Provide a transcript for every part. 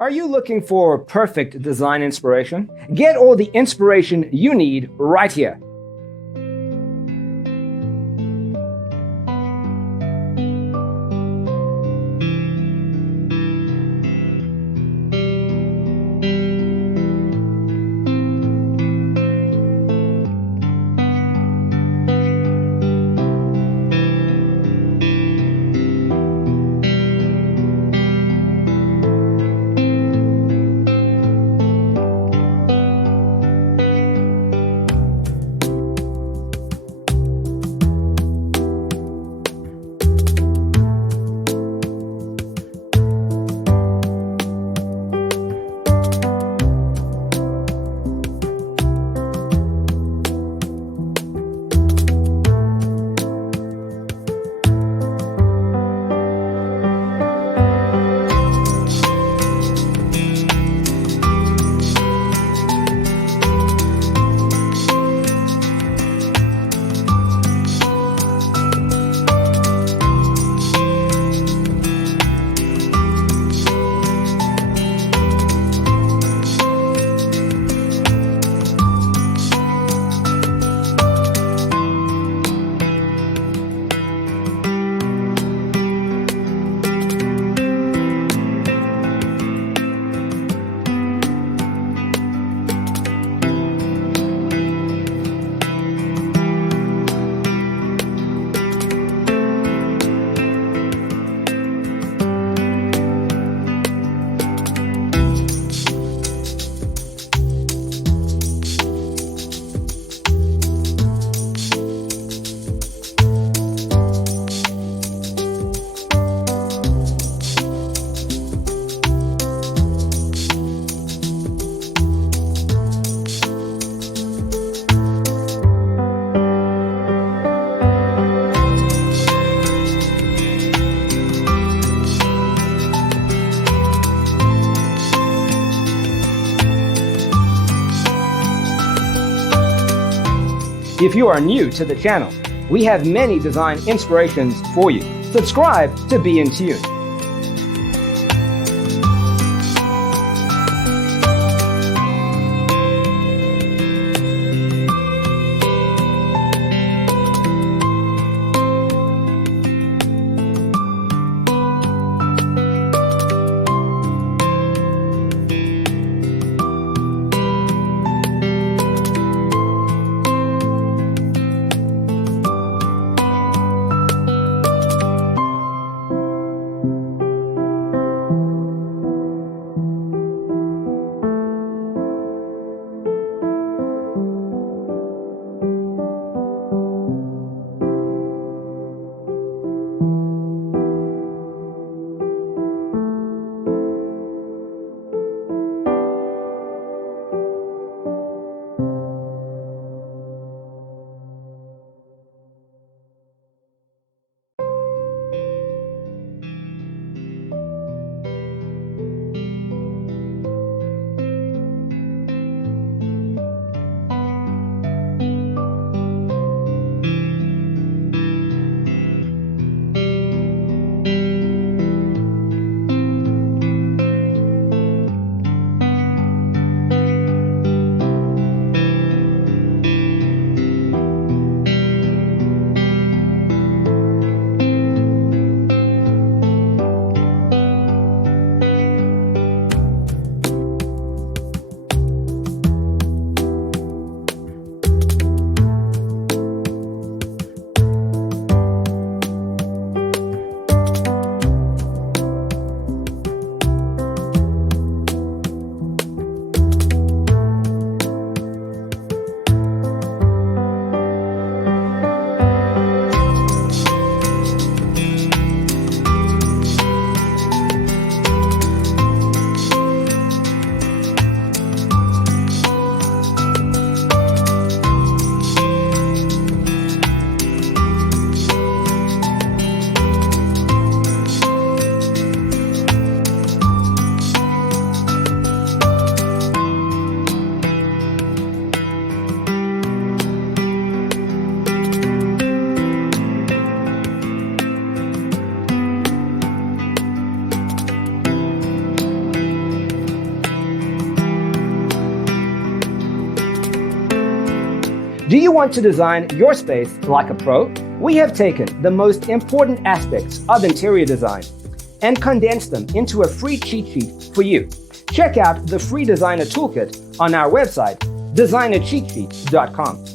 Are you looking for perfect design inspiration? Get all the inspiration you need right here. If you are new to the channel, we have many design inspirations for you. Subscribe to be in tune. Do you want to design your space like a pro? We have taken the most important aspects of interior design and condensed them into a free cheat sheet for you. Check out the free designer toolkit on our website, designercheatsheet.com.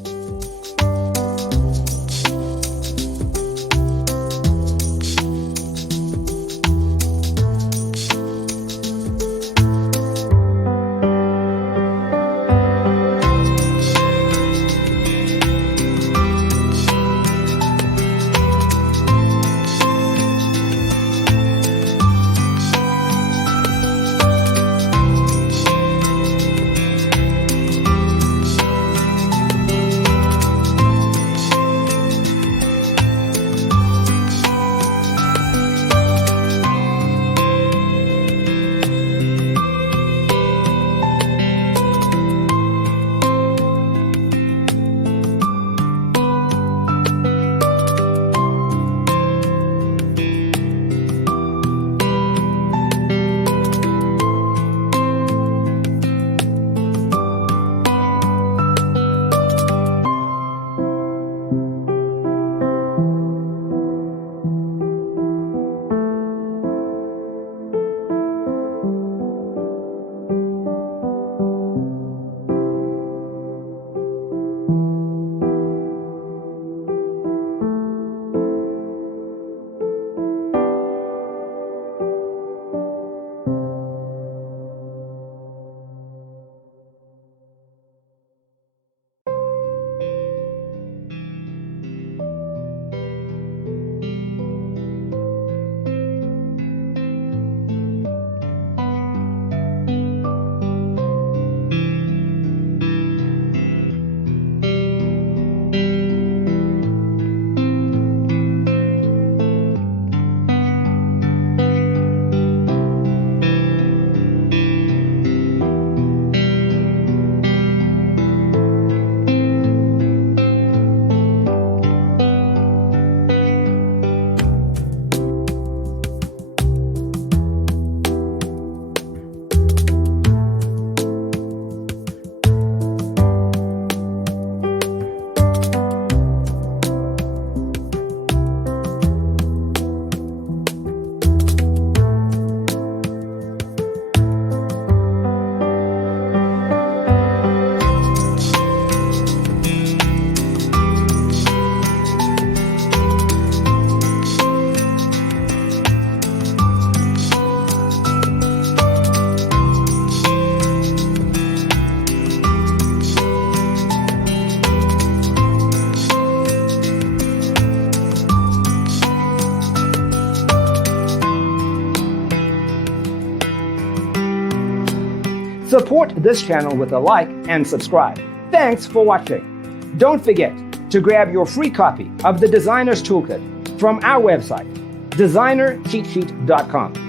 Support this channel with a like and subscribe. Thanks for watching. Don't forget to grab your free copy of the Designer's Toolkit from our website, designercheatsheet.com.